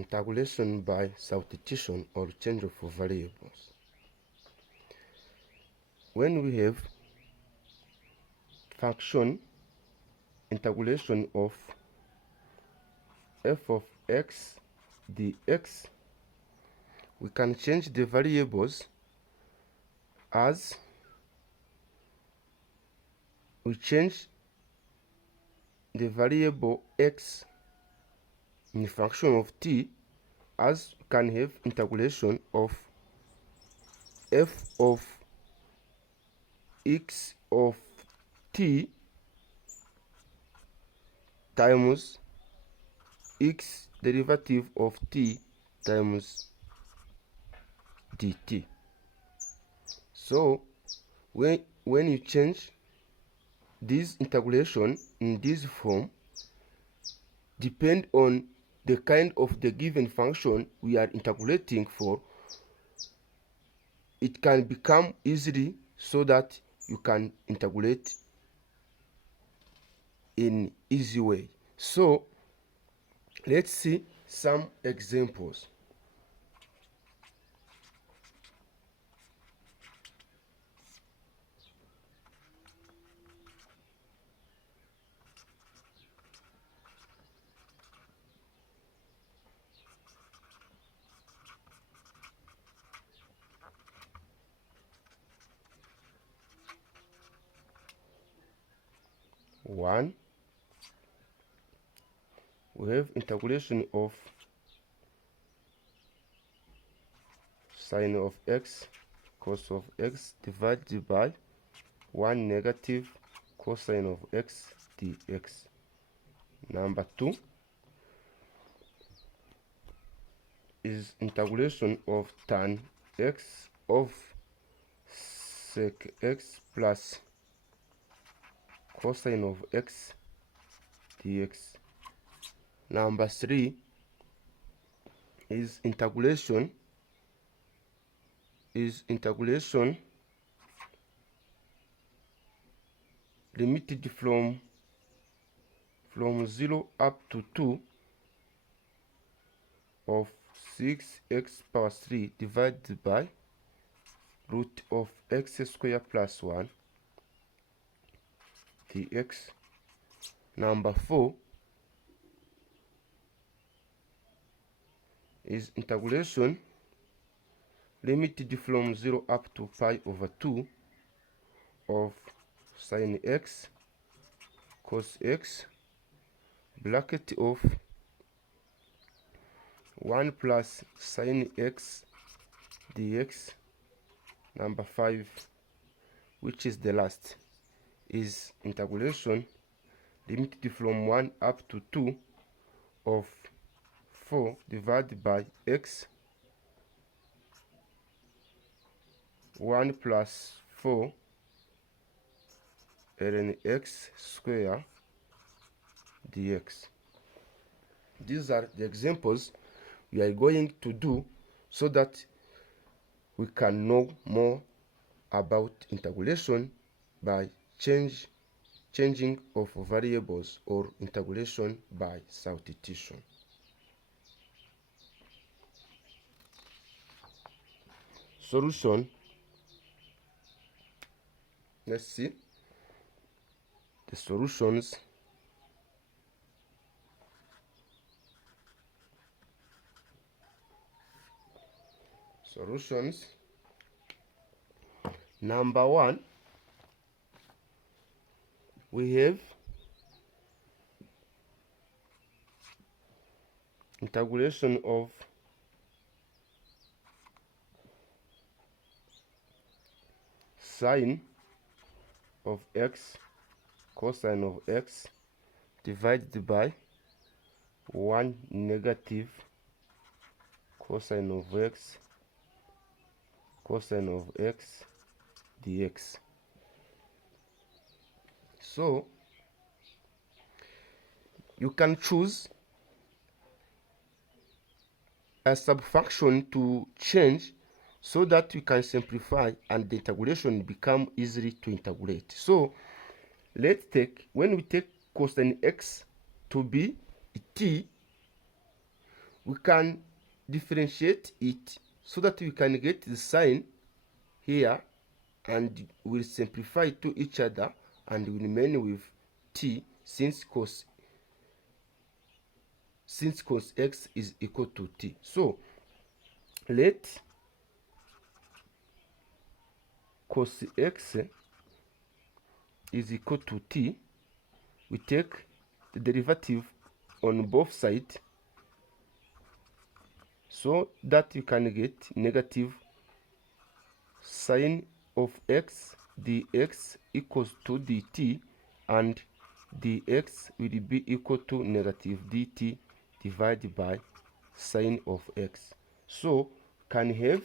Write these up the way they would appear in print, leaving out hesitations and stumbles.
integration by substitution or change of variables. When we have function integration of f of x dx, we can change the variables as we change the variable x in function of t, as we can have integration of f of x of t times x derivative of t times dt. So when you change this integration in this form, depend on the kind of the given function we are integrating for, it can become easily so that you can integrate in easy way. So let's see some examples. One, we have integration of sine of x cos of x divided by 1 negative cosine of x dx. Number 2 is integration of tan x of sec x plus cosine of x dx. Number 3 is integration limited from 0 up to 2 of 6x power 3 divided by root of x square plus 1 dx. Number 4 is integration limited from 0 up to pi over 2 of sine x cos x bracket of 1 plus sine x dx. Number 5, which is the last, is integration limited from 1 up to 2 of 4 divided by x 1 plus 4 ln x square dx. These are the examples we are going to do so that we can know more about integration by changing of variables or integration by substitution. Solution. Let's see the solutions. Number 1, we have integration of sine of x cosine of x divided by 1 negative cosine of x cosine of x dx. So you can choose a subfunction to change so that we can simplify and the integration become easily to integrate. So let's take, when we take cosine x to be t, we can differentiate it so that we can get the sign here, and we'll simplify to each other and we remain with t since cos x is equal to t. So let cos x is equal to t. We take the derivative on both sides so that you can get negative sine of x dx equals to dt, and dx will be equal to negative dt divided by sine of x. So can have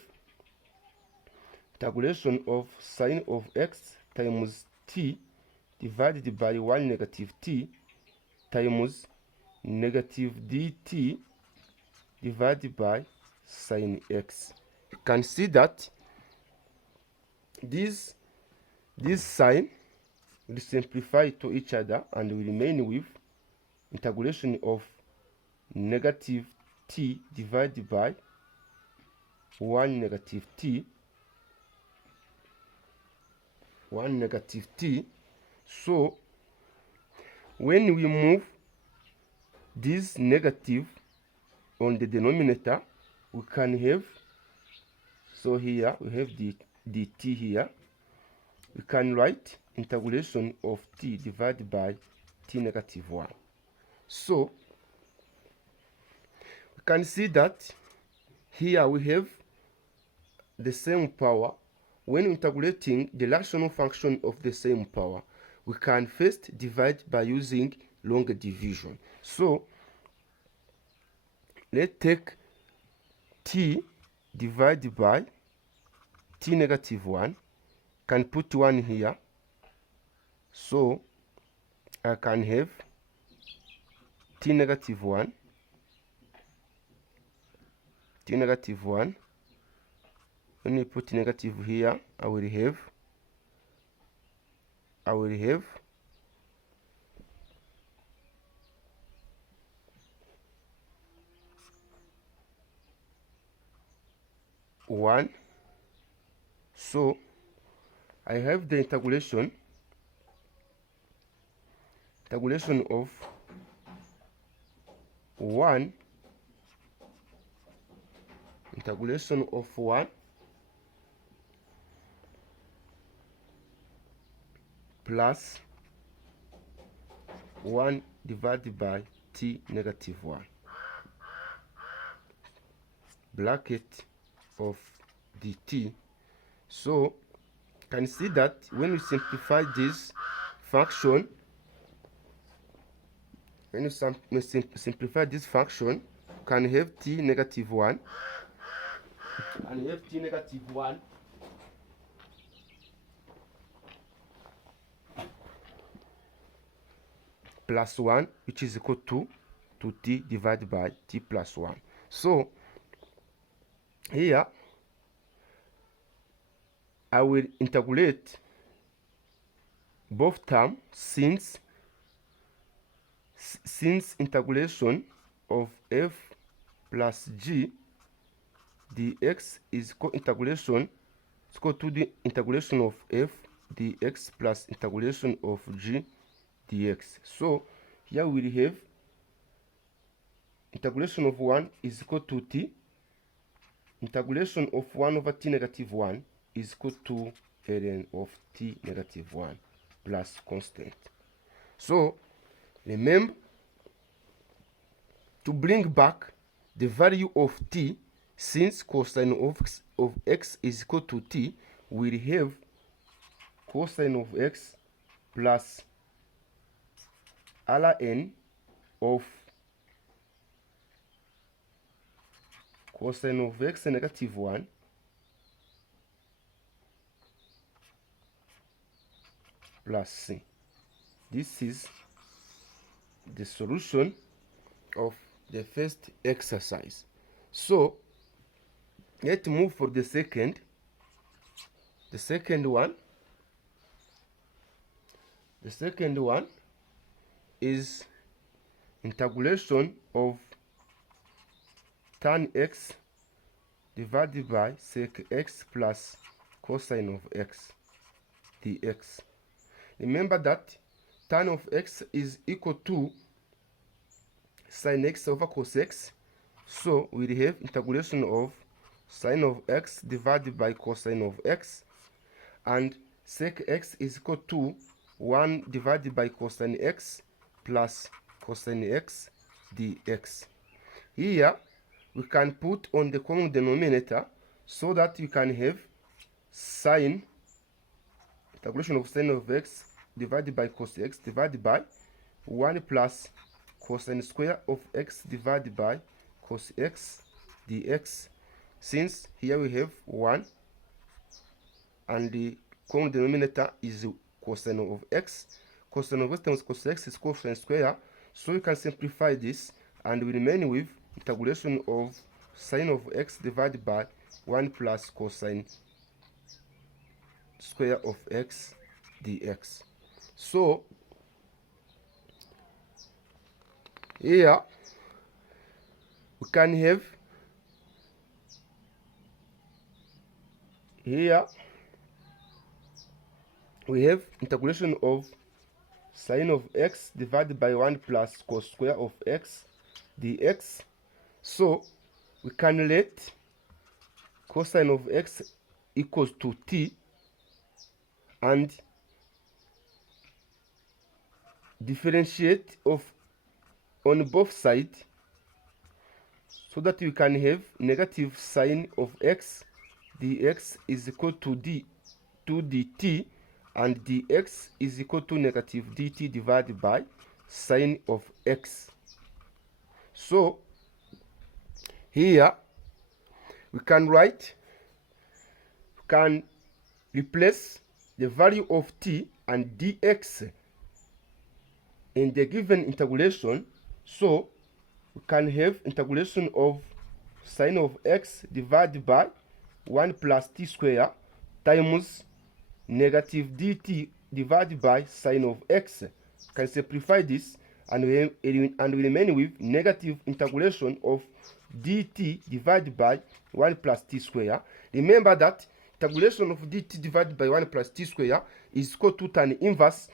integration of sine of x times t divided by 1 negative t times negative dt divided by sine x. You can see that this sign will simplify to each other and will remain with integration of negative t divided by 1 negative t, So when we move this negative on the denominator, we can have, so here we have the dt here. We can write integration of t divided by t negative 1. So we can see that here we have the same power. When integrating the rational function of the same power, we can first divide by using long division. So let's take t divided by t negative 1. Can put 1 here, so I can have t negative 1. When you put negative here, I will have 1. So I have the integration of 1 plus 1 divided by t negative 1 bracket of dt. So can see that when we simplify this function, can have t negative 1 and have t negative 1 plus 1, which is equal to t divided by t plus 1. So here I will integrate both terms since integration of f plus g dx is co-integration is equal to the integration of f dx plus integration of g dx. So here we will have integration of 1 is equal to t, integration of 1 over t negative 1 is equal to ln of t negative 1 plus constant. So remember to bring back the value of t, since cosine of x is equal to t, we'll have cosine of x plus ln of cosine of x negative 1 plus c. This is the solution of the first exercise. So let's move for the second. The second one is integration of tan x divided by sec x plus cosine of x dx. Remember that tan of x is equal to sin x over cos x. So we have integration of sine of x divided by cosine of x, and sec x is equal to 1 divided by cosine x plus cosine x dx. Here we can put on the common denominator so that we can have sine, integration of sine of x divided by cos x divided by 1 plus cosine square of x divided by cos x dx. Since here we have 1 and the common denominator is cosine of x. Cosine of x times cos x is cosine square. So we can simplify this and we remain with integration of sine of x divided by 1 plus cosine square of x dx. So here we can have integration of sine of x divided by 1 plus cos square of x dx. So we can let cosine of x equals to t and differentiate on both sides so that we can have negative sine of x dx is equal to dt, and dx is equal to negative dt divided by sine of x. So here we can replace the value of t and dx in the given integration. So we can have integration of sine of x divided by 1 plus t square times negative dt divided by sine of x. Can simplify this and we remain with negative integration of dt divided by 1 plus t square. Remember that integration of dt divided by 1 plus t square is equal to tan inverse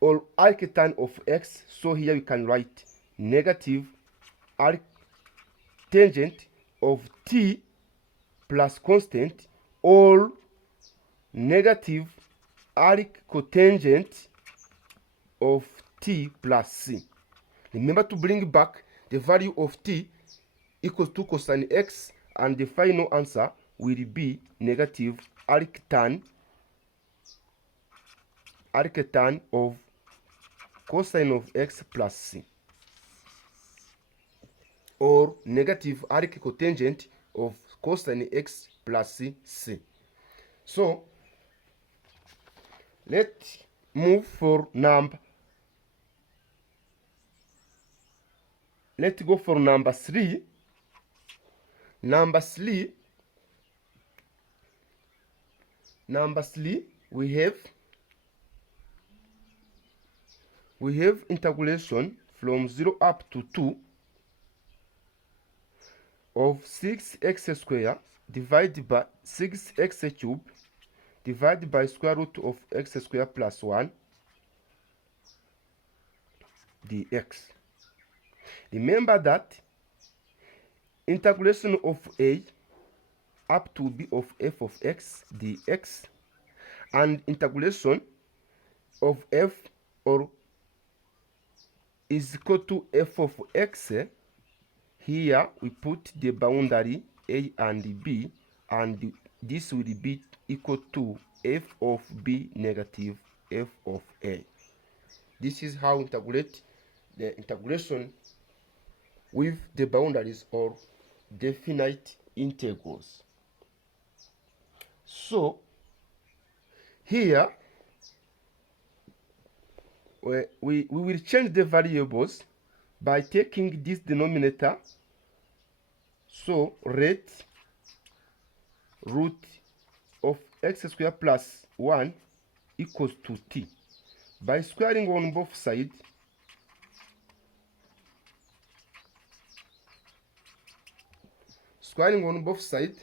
or arctan of x. So here we can write negative arctangent of t plus constant or negative arccotangent of t plus c. Remember to bring back the value of t equals to cosine x, and the final answer will be negative arctan of cosine of x plus c, or negative arccotangent of cosine x plus c. So let's move for number. Let's go for number 3. Number 3, we have integration from 0 up to 2 of 6x squared divided by 6x cubed divided by square root of x squared plus 1 dx. Remember that integration of a up to b of f of x dx and integration of f or is equal to f of x. Here we put the boundary a and b, and this will be equal to f of b negative f of a. This is how integrate the integration with the boundaries or definite integrals. So here we will change the variables by taking this denominator. So let root of x squared plus 1 equals to t. By squaring on both sides, squaring on both sides,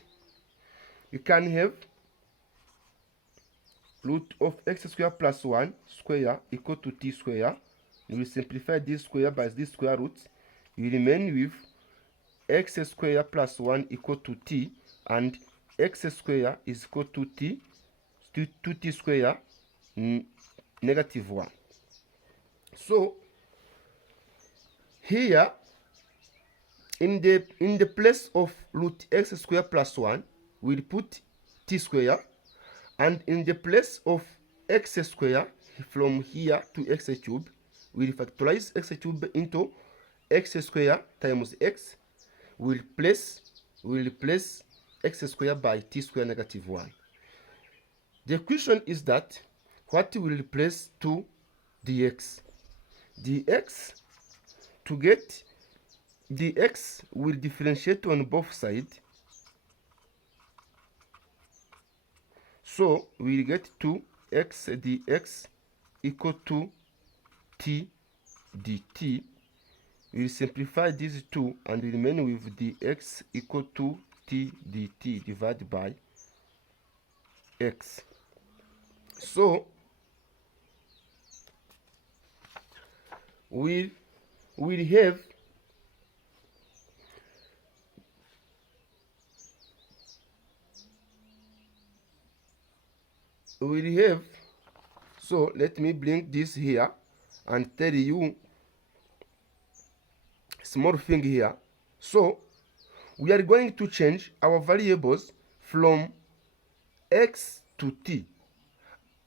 you can have root of x squared plus 1 square equal to t square. You will simplify this square by this square root. You remain with x squared plus 1 equal to t, and x squared is equal to t, to t squared negative 1. So here, in the place of root x squared plus 1, we'll put t squared, and in the place of x squared, from here to x cube, we'll factorize x cube into x squared times x. We'll replace x squared by t squared negative 1. The equation is that what will replace to dx. dx, to get dx, will differentiate on both sides. So we'll get 2x dx equal to t dt. We'll simplify these two and remain with dx equal to t dt divided by x. So we'll have so let me bring this here and tell you small thing here. So we are going to change our variables from x to t,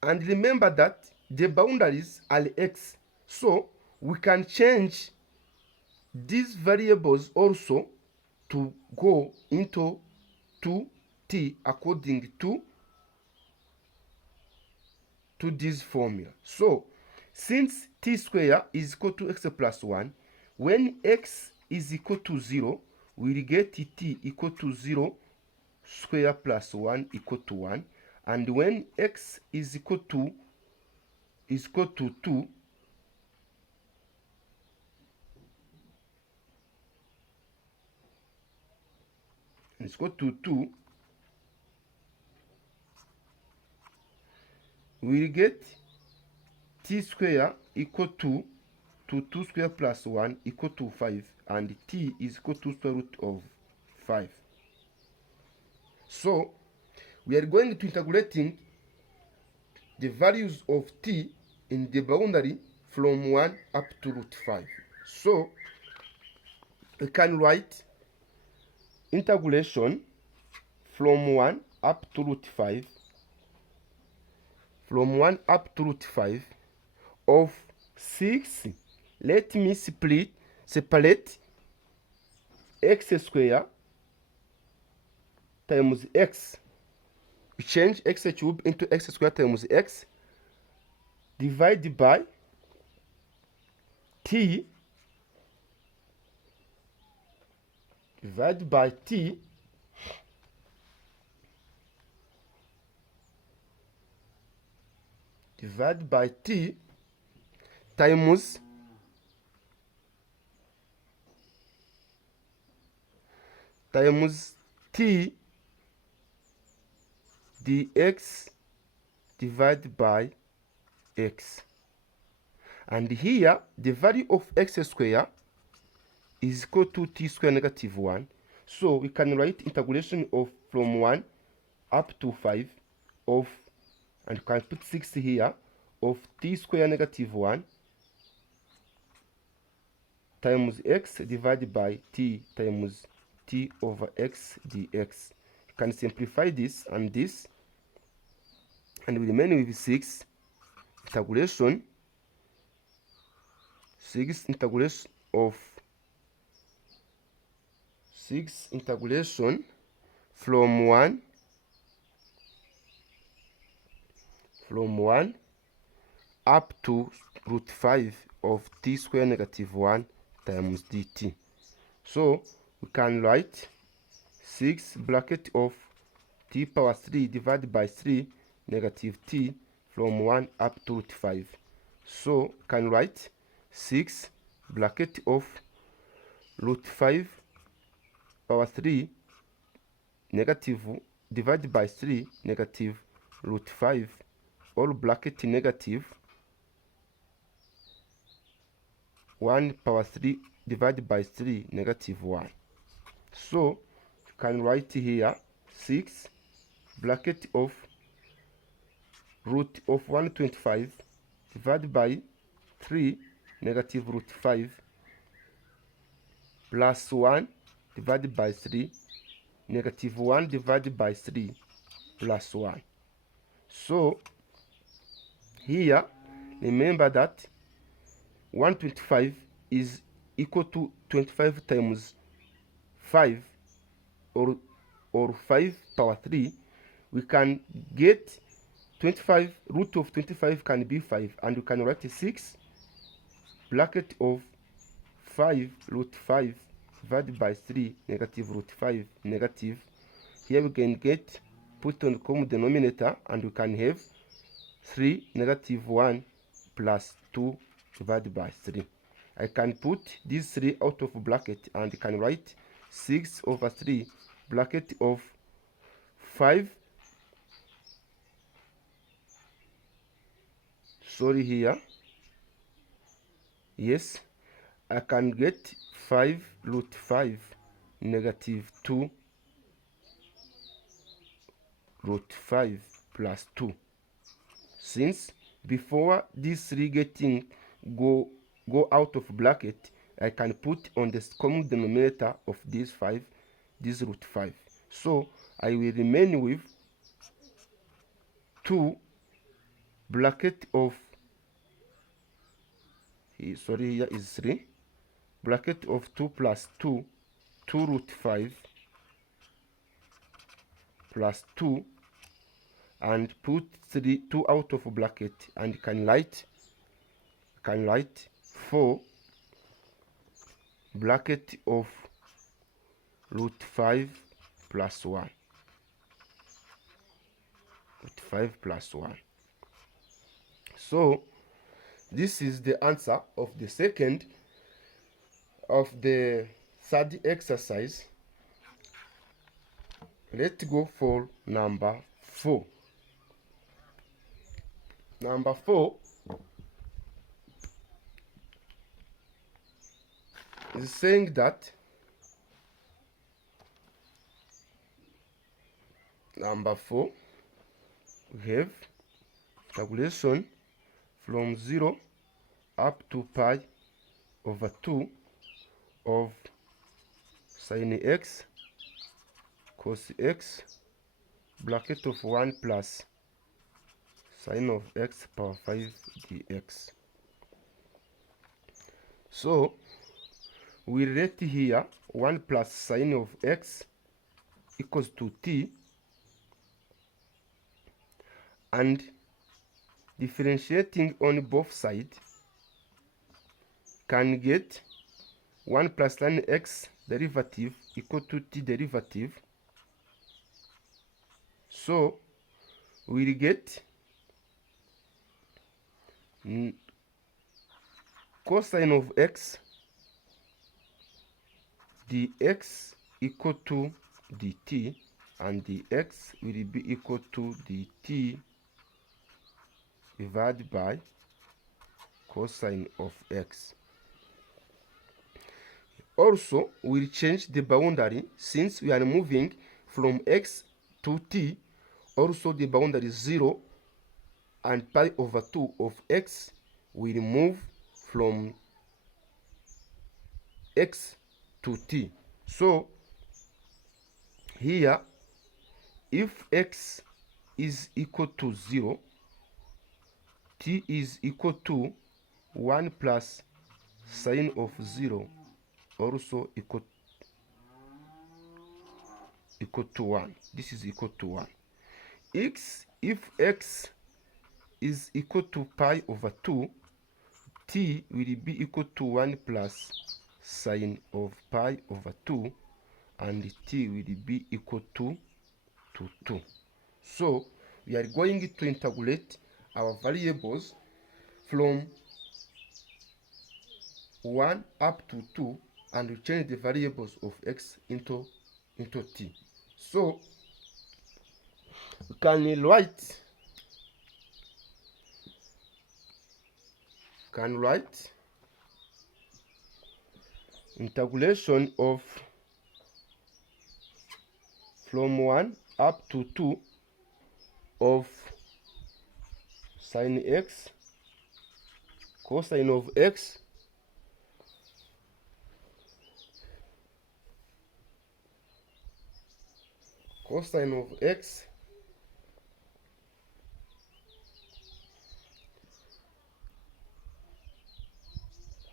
and remember that the boundaries are x, so we can change these variables also to go into 2t according to this formula. So since t squared is equal to x plus 1, when x is equal to 0, we'll get t equal to 0 square plus 1 equal to 1. And when x is equal to 2, is equal to 2, we'll get t square equal to 2 square plus 1 equal to 5, and t is equal to square root of 5. So we are going to integrating the values of t in the boundary from 1 up to root 5. So we can write integration from 1 up to root 5, from 1 up to root 5 of 6. Let me separate x squared times x. We change x cube into x squared times x divided by t divided by t divided by t times t dx divided by x. And here the value of x squared is equal to t squared negative 1. So we can write integration of from 1 up to 5 of, and you can put 6 here, of t squared negative 1 times x divided by t times t over x dx. You can simplify this, and we remain with 6 integration from 1 up to root 5 of t squared negative 1 times dt. So we can write 6 bracket of t power 3 divided by 3 negative t from 1 up to root 5. So we can write 6 bracket of root 5 power 3 negative divided by 3 negative root 5 or bracket negative 1 power 3 divided by 3 negative 1. So you can write here 6 bracket of root of 125 divided by 3 negative root 5 plus 1 divided by 3 negative 1 divided by 3 plus 1. So here remember that 125 is equal to 25 times 5 or 5 power 3. We can get 25, root of 25 can be 5, and we can write 6 bracket of 5 root 5 divided by 3 negative root 5 negative. Here we can get put on common denominator, and we can have 3 negative 1 plus 2 divided by 3. I can put these 3 out of bracket and can write 6 over 3 bracket of 5. Sorry here. Yes, I can get 5 root 5 negative 2 root 5 plus 2. Since before these 3 getting go out of bracket, I can put on the common denominator of this 5, this root 5. So I will remain with 2 bracket of, sorry, here is 3 bracket of 2 plus 2, 2 root 5 plus 2, and put 2 out of bracket, and can write 4 bracket of root 5 plus 1. Root 5 plus 1. So this is the answer of the second of the third exercise. Let's go for number 4. Number 4 is saying that number 4 we have calculation from 0 up to pi over 2 of sin x cos x bracket of 1 plus sin of x power 5 dx. So we write here 1 plus sin of x equals to t, and differentiating on both sides can get 1 plus sin x derivative equal to t derivative. So we'll get cosine of x dx equal to dt, and dx will be equal to dt divided by cosine of x. Also, we'll change the boundary since we are moving from x to t. Also, the boundary 0 and pi over 2 of x will move from x to t. So here, if x is equal to 0, t is equal to 1 plus sine of 0, also equal to 1. This is equal to 1. If x is equal to pi over 2, t will be equal to 1 plus sine of pi over 2, and t will be equal to 2. So we are going to integrate our variables from 1 up to 2, and we change the variables of x into t. So we can write integration of from 1 up to 2 of sine x cosine of x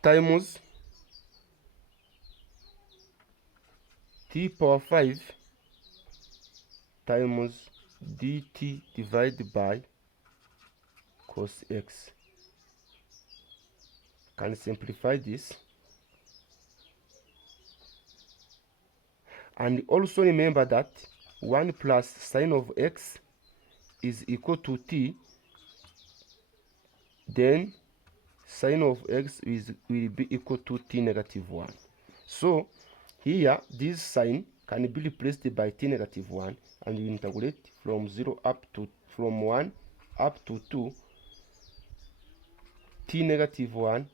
times t power 5 times dt divided by cos x. Can simplify this, and also remember that 1 plus sine of x is equal to t, then sine of x will be equal to t negative 1. So here this sign can be replaced by t negative 1, and we integrate from 1 up to 2 t negative 1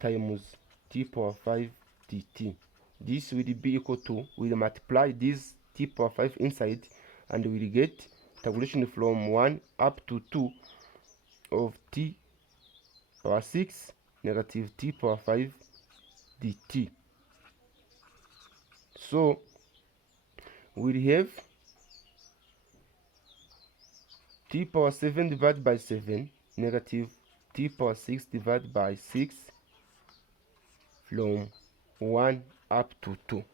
times t power 5 dt. This will be equal to, we'll multiply this t power 5 inside, and we'll get integration from 1 up to 2 of t power 6 negative t power 5 dt. So we'll have t power 7 divided by 7 negative t power 6 divided by 6 from 1 up to 2.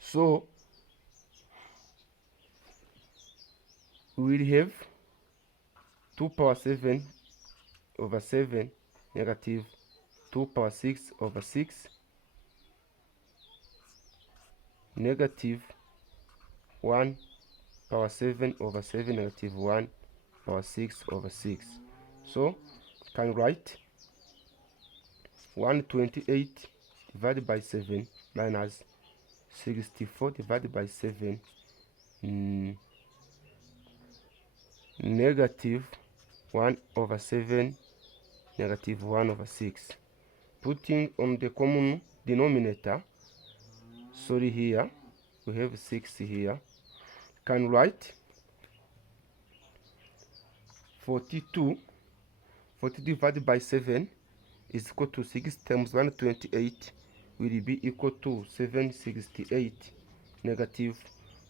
So we'll have 2 power 7 over 7 negative 2 power 6 over 6 negative 1 power 7 over 7 negative 1 power 6 over 6. So can write 128 divided by 7 minus 64 divided by 7 negative 1 over 7 negative 1 over 6. Putting on the common denominator, sorry, here we have 6 here. Can write 42 divided by 7 is equal to 6 times 128 will be equal to 768 negative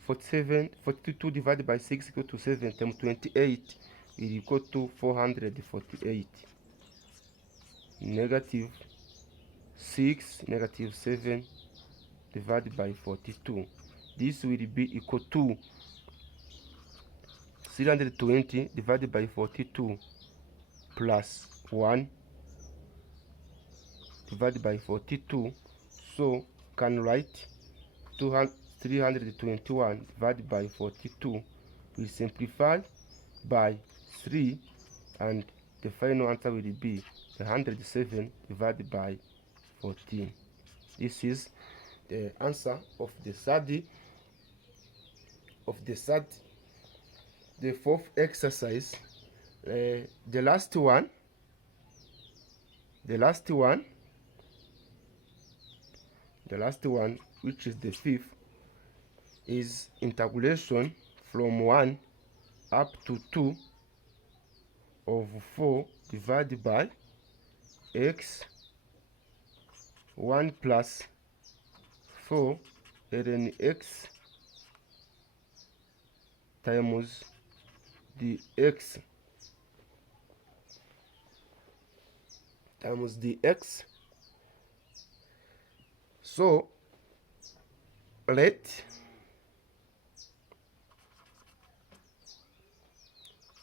42 divided by 6 equal to 7 times 28 will equal to 448 negative 6 negative 7 divided by 42. This will be equal to 320 divided by 42 plus 1 divided by 42. So can write 321 divided by 42. We simplify by 3, and the final answer will be 107 divided by 14. This is the answer of the fourth exercise. The last one, which is the fifth, is integration from 1 up to 2 of 4 divided by x 1 plus 4 ln x times dx So let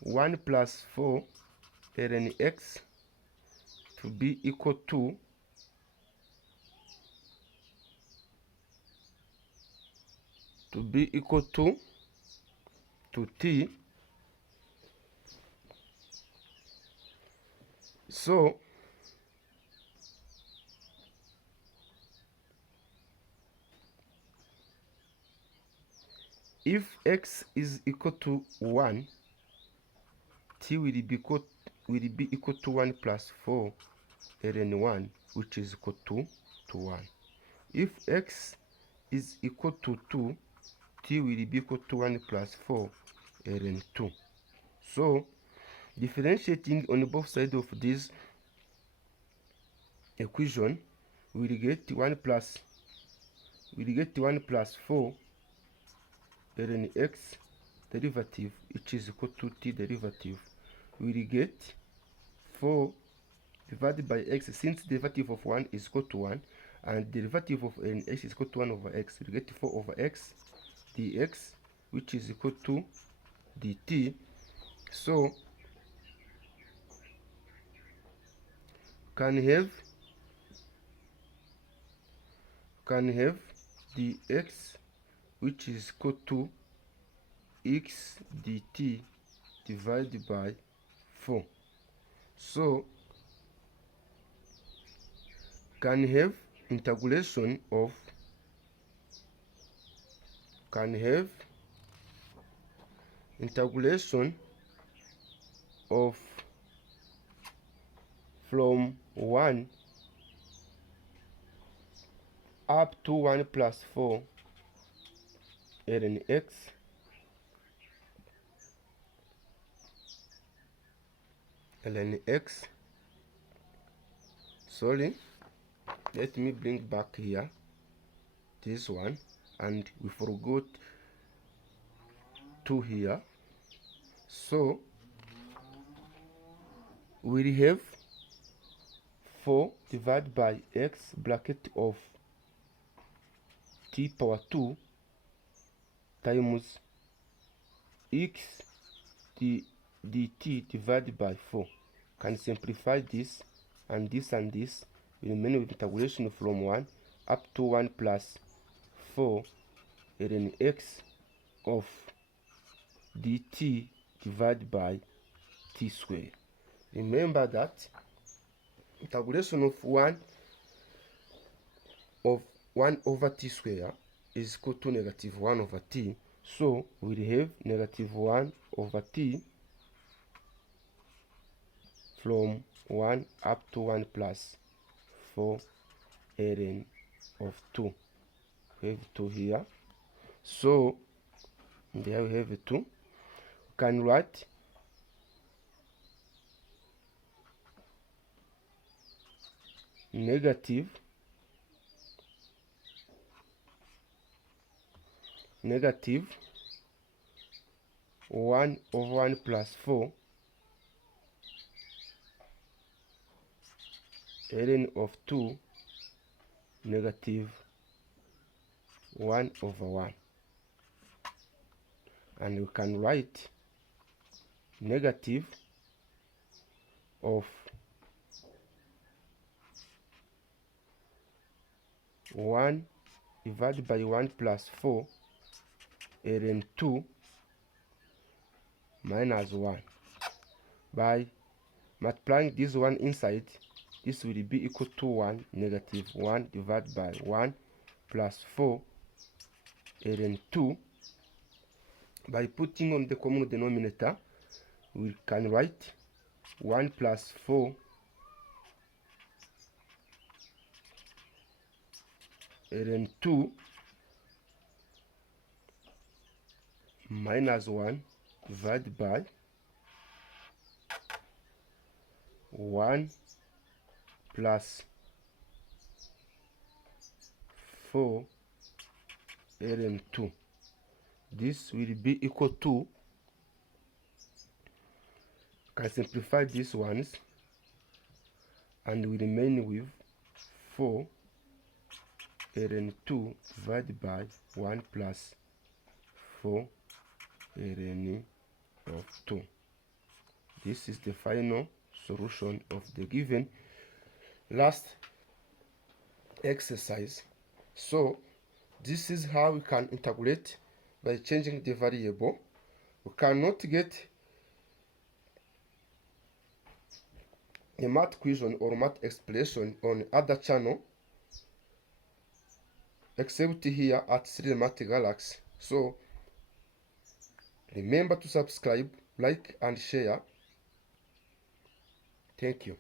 1 plus 4 ln x to be equal to t. So If x is equal to 1, t will be equal to 1 plus 4 ln 1, which is equal to 1. If x is equal to 2, t will be equal to 1 plus 4 ln 2. So differentiating on both sides of this equation, we will get 1 plus 4 ln x derivative, which is equal to t derivative. We will get 4 divided by x, since derivative of 1 is equal to 1 and derivative of ln x is equal to 1 over x. We get 4 over x dx, which is equal to dt. So can have dx, which is equal to x dt divided by 4. So can have integration of from 1 up to 1 plus 4 ln x sorry, let me bring back here this one, and we forgot 2 here. So we have 4 divided by x bracket of t power 2 times x dt divided by 4. Can simplify this, and this will remain with integration from 1 up to 1 plus 4 ln x of dt divided by t square. Remember that integration of 1 over t square is equal to negative 1 over t. So we'll have negative 1 over t from 1 up to 1 plus 4 ln of 2. We have 2 here. So there we have 2. We can write negative 1 over 1 plus 4 ln of 2 negative 1 over 1. And we can write negative of 1 divided by 1 plus 4 ln 2 minus 1. By multiplying this one inside, this will be equal to 1, negative 1 divided by 1 plus 4 ln 2. By putting on the common denominator, we can write 1 plus 4 ln 2 minus 1 divided by 1 plus 4 ln 2. This will be equal to, can simplify these ones, and we remain with 4 ln 2 divided by 1 plus 4 ln of 2. This is the final solution of the given last exercise. So this is how we can integrate by changing the variable. We cannot get a math question or math expression on other channel except here at 3D Math Galaxy. So Remember to subscribe, like and share. Thank you.